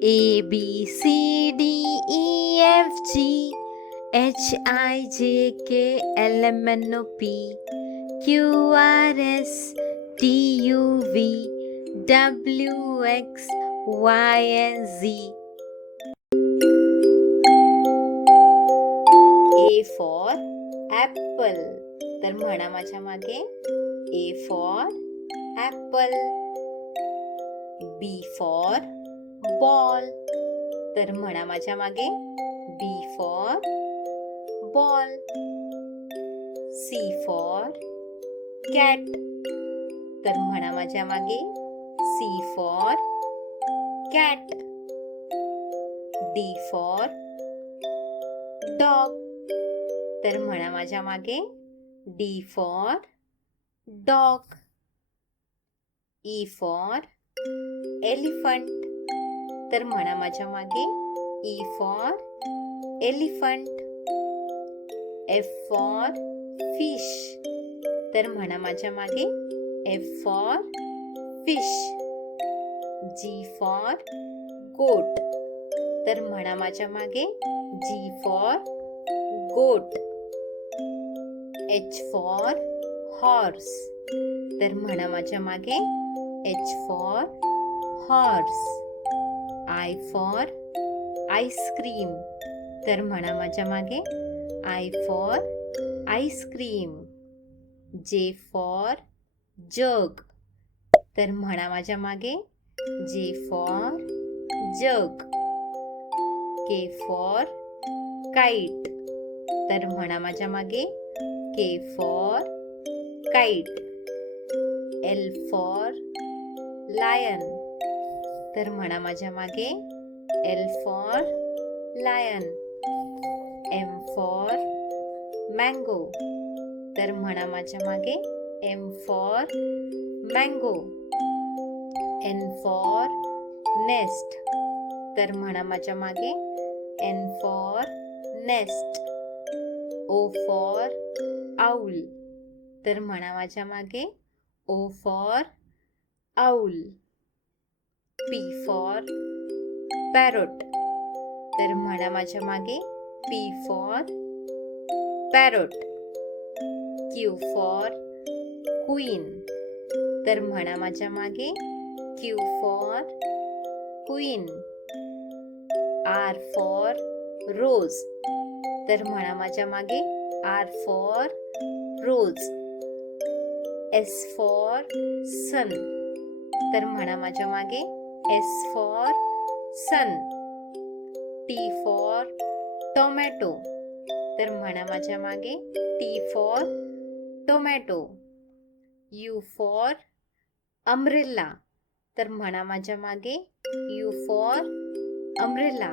A B C D E F G H I J K L M N O P Q R S T U V W X Y and Z. A for apple. तर म्हणा माझ्या मागे A for apple. B for ball. तर म्हणा माझ्या मागे B for ball. C for cat. तर म्हणा माझ्या मागे C for cat. D for dog. तर म्हणा माझ्या मागे D for dog. E for elephant. तर म्हणा माझ्या मागे E for elephant. F for fish. तर म्हणा माझ्या मागे F for fish. G for goat. तर म्हणा माझ्या मागे G for goat. H for horse. तर म्हणा माझ्या मागे H for horse. I for ice cream. तर म्हणा माझ्या मागे I for ice cream. J for jug. तर म्हणा माझ्या मागे J for jug. K for kite. तर म्हणा माझ्या मागे K for kite. L for lion. तर म्हणा माझ्या मागे L for lion. M for mango. तर म्हणा माझ्या मागे M for mango. N for nest. तर म्हणा माझ्या मागे N for nest. O for owl. तर म्हणा माझ्या मागे O for owl. P for parrot. तर म्हणा माझ्या मागे P for parrot. Q for queen. तर म्हणा माझ्या मागे Q for queen. R for rose. तर म्हणा माझ्या मागे R for rose. S for sun. तर म्हणा माझ्या मागे S for sun. T for tomato. तर म्हणा माझ्या मागे T for tomato. U for umbrella. तर म्हणा माझ्या मागे U for umbrella.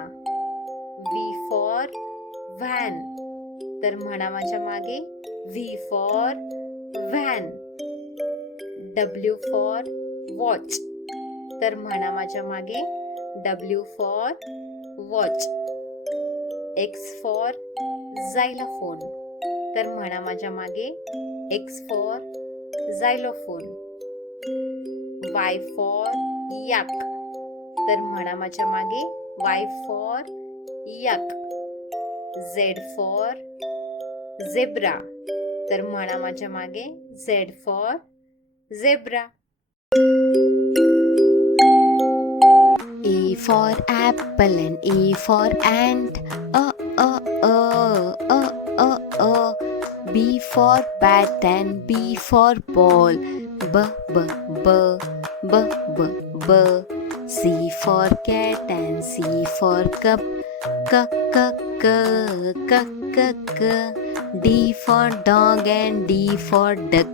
V for van. तर म्हणा माझ्या मागे V for van. W for watch. तर म्हणा माझ्या मागे W for watch. X for xylophone. तर म्हणा माझ्या मागे X for xylophone. Y for yak. तर म्हणा माझ्या मागे Y for yak. Z for zebra. तर म्हणा माझ्या मागे Z for zebra. A for apple and A for ant. B for bat and B for ball. B. C for cat and C for cup. K. D for dog and D for duck.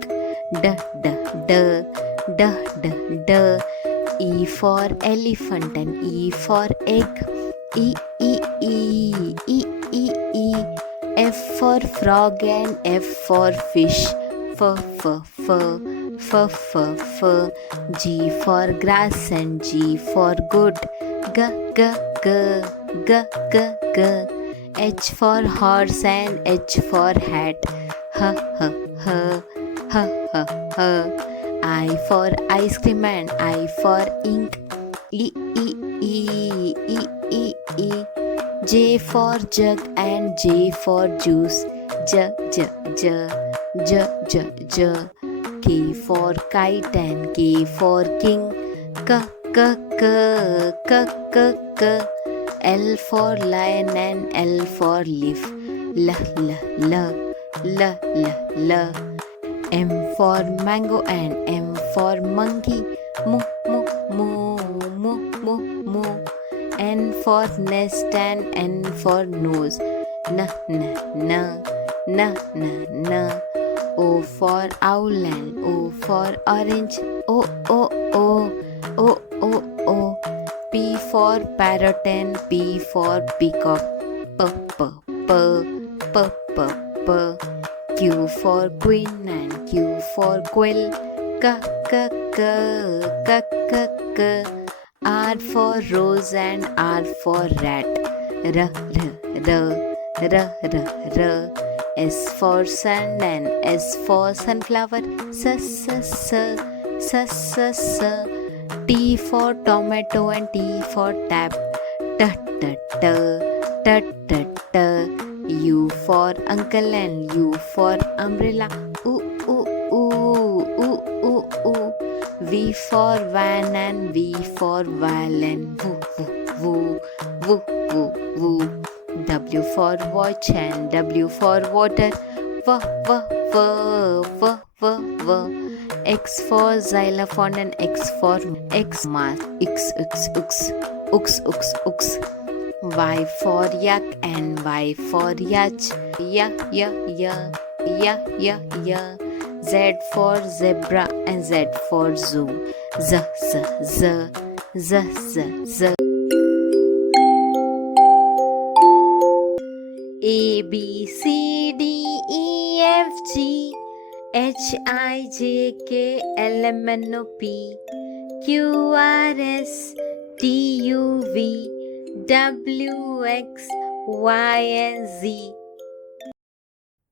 D. E for elephant and E for egg. E. F for frog and F for fish. F. G for grass and G for goat. G. H for horse and H for hat. H. I for ice cream and I for ink. E. E, E, E. J for jug and J for juice. J, J, J, J, J, J. K for kite and K for king. K, K, K, K, K, K. L for lion and L for leaf. L, L, L, L, L, L. M for mango and M for monkey. Mo, mo, mo, mo, mo, mo. N for nest and N for nose. N, N, N, N, N, N. O for owl and O for orange. O, O, O, O, O, O. P for parrot and P for peacock. P, P, P, P, P, P. Q for queen and Q for quill. K, K, K, K, K, K. R for rose and R for rat. R, R, R, R, R, R. S for sun and S for sunflower. S, S, S, S, S, S. T for tomato and T for tap. T, T, T, T, T, T. U for uncle and U for umbrella. U, U, U, U, U, U. V for van and V for violin. Woo, woo, woo, woo, woo, woo. W for watch and W for water. W, W, W, W, W, W. X for xylophone and X for X mask. X, X, X, X, X, X. Y for yak and Y for yacht. Ya, ya, ya, ya, ya, ya. Z for zebra and Z for zoo. Z, Z, Z, Z, Z, Z. A, B, C, D, E, F, G, H, I, J, K, L, M, N, O, P, Q, R, S, T, U, V, W, X, Y, and Z.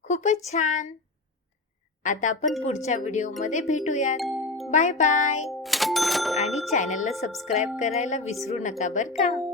खूपच छान. आता आपण पुढच्या व्हिडिओमध्ये भेटूयात. Bye bye. आणि चॅनलला subscribe करायला विसरू नका बरं का.